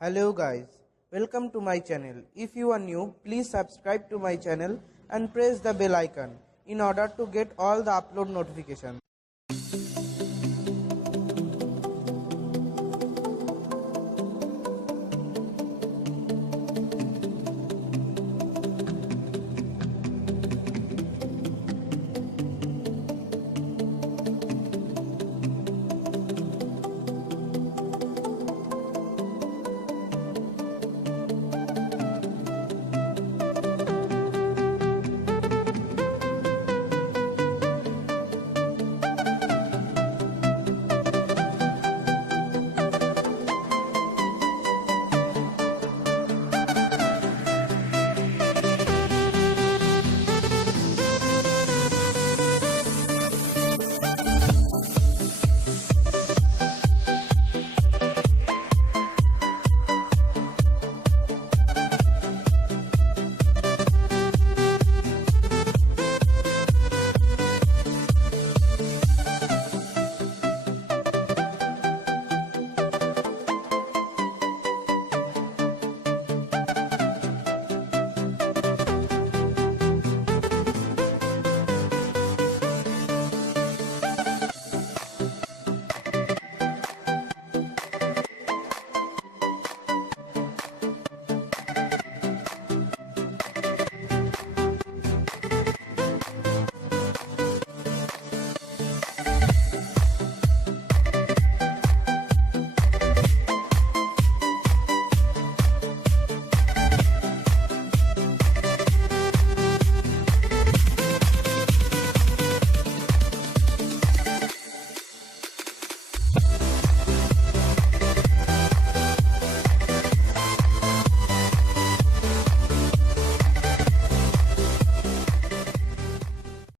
Hello guys, welcome to my channel. If you are new, please subscribe to my channel and press the bell icon in order to get all the upload notifications.